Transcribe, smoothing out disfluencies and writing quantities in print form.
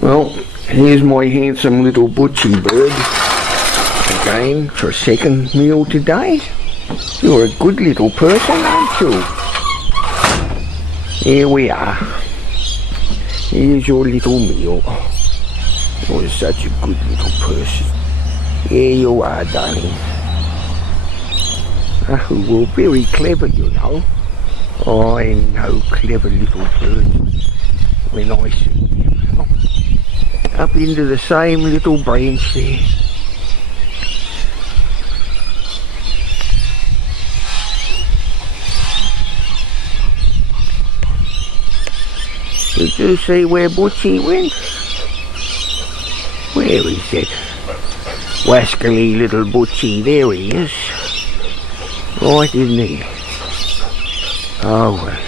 Well, here's my handsome little butchy bird again for a second meal today. You're a good little person, aren't you? Here we are. Here's your little meal. You're such a good little person. Here you are, darling. Oh, well, very clever, you know. I know clever little birds when I see them. Up into the same little branch there. Did you see where Butchy went? Where is it? Wascally little Butchy, there he is. Right, isn't he? Oh well.